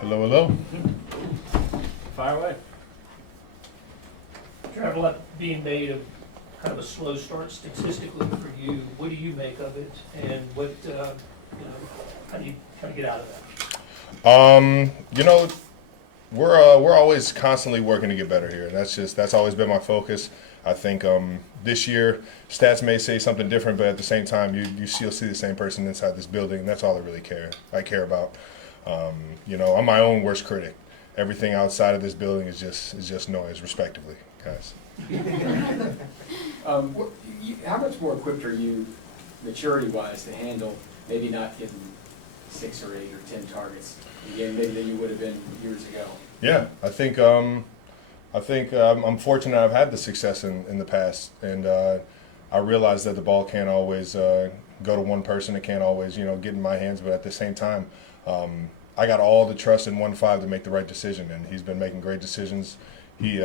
Hello, hello. Fire away. Travis, a lot being made of kind of a slow start statistically for you. What do you make of it, and what, how do you kind of get out of that? We're always constantly working to get better here. That's always been my focus. I think this year stats may say something different, but at the same time, you still see the same person inside this building. And that's all I care about. I'm my own worst critic. Everything outside of this building is just noise, respectively, guys. How much more equipped are you, maturity-wise, to handle maybe not getting 6 or 8 or 10 targets again, maybe than you would have been years ago? Yeah, I think I'm fortunate I've had the success in the past, and I realize that the ball can't always go to one person. It can't always get in my hands, but at the same time, I got all the trust in 1-5 to make the right decision, and he's been making great decisions. He,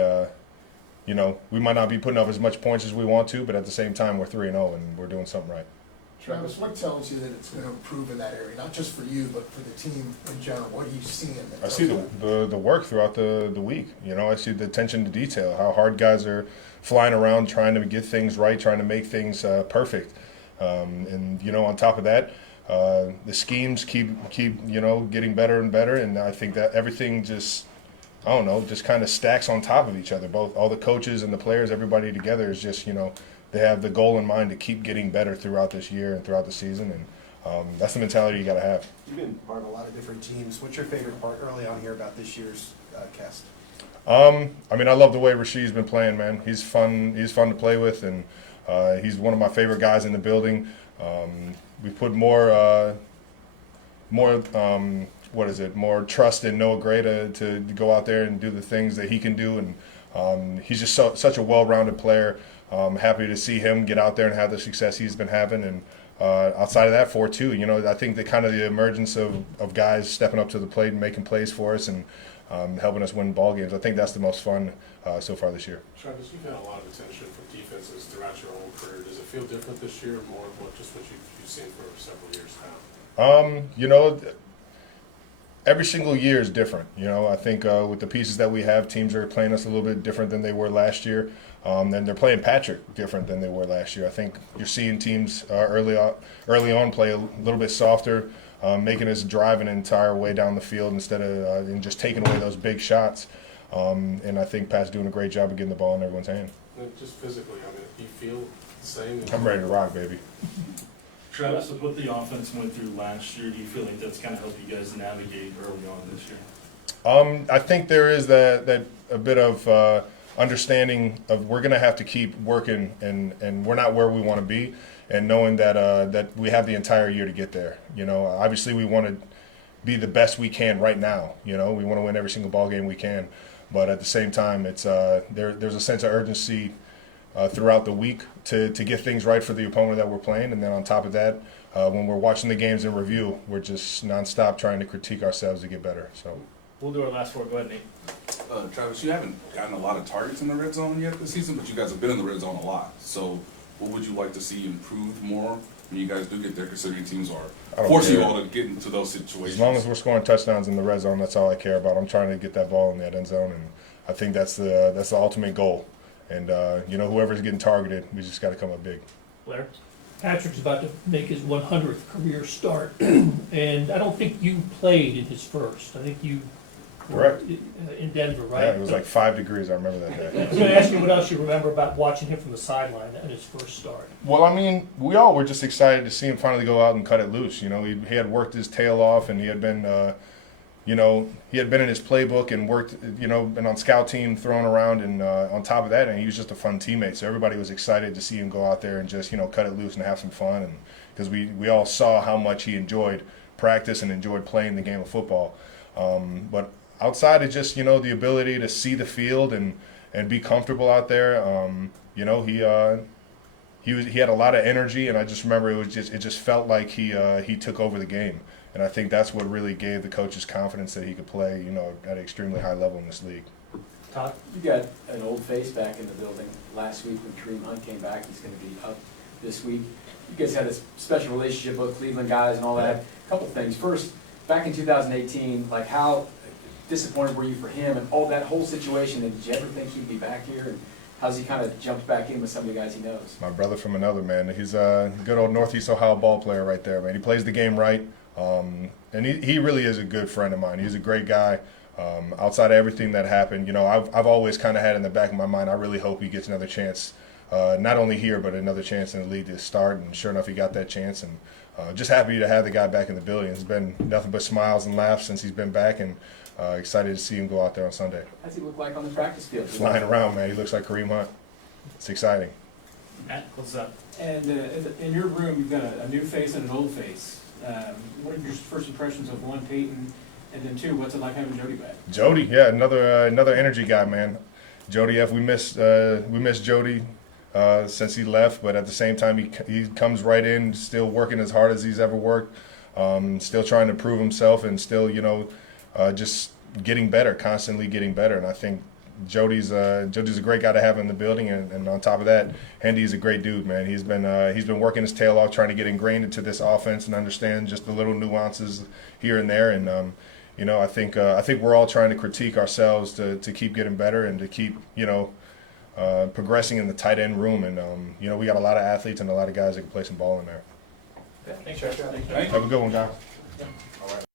we might not be putting up as much points as we want to, but at the same time, we're 3-0 and we're doing something right. Travis, what tells you that it's going to improve in that area, not just for you, but for the team in general? What are you seeing? I see the work throughout the week. I see the attention to detail, how hard guys are flying around trying to get things right, trying to make things perfect. On top of that, the schemes keep getting better and better, and I think that everything just kind of stacks on top of each other. Both all the coaches and the players, everybody together is just they have the goal in mind to keep getting better throughout this year and throughout the season, and that's the mentality you got to have. You've been part of a lot of different teams. What's your favorite part early on here about this year's cast? I love the way Rasheed's been playing, man. He's fun to play with, and he's one of my favorite guys in the building. We put more trust in Noah Gray to go out there and do the things that he can do, and he's just such a well-rounded player. I'm happy to see him get out there and have the success he's been having, and outside of that, 4-2. I think the emergence of guys stepping up to the plate and making plays for us and helping us win ball games. I think that's the most fun so far this year. Travis, you've had a lot of attention from defenses throughout your whole career. Does it feel different this year, or more of just what you've seen for several years now? Every single year is different. I think with the pieces that we have, teams are playing us a little bit different than they were last year. And they're playing Patrick different than they were last year. I think you're seeing teams early on play a little bit softer, making us drive an entire way down the field instead of and just taking away those big shots. And I think Pat's doing a great job of getting the ball in everyone's hand. Just physically, do you feel the same? I'm ready to rock, baby. Travis, with what the offense went through last year, do you feel like that's kind of helped you guys navigate early on this year? I think there is that a bit of understanding of we're going to have to keep working, and we're not where we want to be, and knowing that we have the entire year to get there. Obviously we want to be the best we can right now. We want to win every single ball game we can, but at the same time, it's there's a sense of urgency throughout the week to get things right for the opponent that we're playing, and then on top of that, when we're watching the games in review, we're just nonstop trying to critique ourselves to get better. So We'll do our last word. Go ahead, Nate. Travis, you haven't gotten a lot of targets in the red zone yet this season, but you guys have been in the red zone a lot. So what would you like to see improved more when you guys do get there, considering teams are forcing you all to get into those situations? As long as we're scoring touchdowns in the red zone, that's all I care about. I'm trying to get that ball in that end zone, and I think that's the ultimate goal. And whoever's getting targeted, we just got to come up big. Blair? Patrick's about to make his 100th career start, and I don't think you played in his first. I think you Correct. were in Denver, right? Yeah, it was like 5 degrees. I remember that day. I was going to ask you what else you remember about watching him from the sideline in his first start. Well, we all were just excited to see him finally go out and cut it loose. He had worked his tail off, and he had been, he had been in his playbook and worked, been on scout team, throwing around, and on top of that, and he was just a fun teammate. So everybody was excited to see him go out there and just, cut it loose and have some fun, and because we all saw how much he enjoyed practice and enjoyed playing the game of football. But outside of just, the ability to see the field and be comfortable out there, he had a lot of energy, and I just remember it just felt like he took over the game. And I think that's what really gave the coaches confidence that he could play, at an extremely high level in this league. Todd? You got an old face back in the building. Last week when Kareem Hunt came back, he's going to be up this week. You guys had a special relationship with Cleveland guys and all that. A couple things. First, back in 2018, how disappointed were you for him and all that whole situation? And did you ever think he'd be back here? And how's he kind of jumped back in with some of the guys he knows? My brother from another, man. He's a good old Northeast Ohio ball player right there, man. He plays the game right. And he really is a good friend of mine. He's a great guy. Outside of everything that happened, you know, I've always kind of had in the back of my mind, I really hope he gets another chance, not only here, but another chance in the league to start. And sure enough, he got that chance. And just happy to have the guy back in the building. It's been nothing but smiles and laughs since he's been back, and excited to see him go out there on Sunday. How's he look like on the practice field? Flying around, man. He looks like Kareem Hunt. It's exciting. Matt, what's up? And in your room, you've got a new face and an old face. What are your first impressions of one, Peyton, and then two, what's it like having Jody back? Jody, yeah, another energy guy, man. Jody F. We miss Jody since he left, but at the same time, he comes right in, still working as hard as he's ever worked, still trying to prove himself, and still, you know, just getting better, constantly getting better. And I think Jody's a great guy to have in the building, and on top of that, Hendy's a great dude, man. He's been working his tail off trying to get ingrained into this offense and understand just the little nuances here and there. And you know, I think we're all trying to critique ourselves to keep getting better and to keep, you know, progressing in the tight end room. And you know, we got a lot of athletes and a lot of guys that can play some ball in there. Thanks, Josh. Thank you. Have a good one, guys.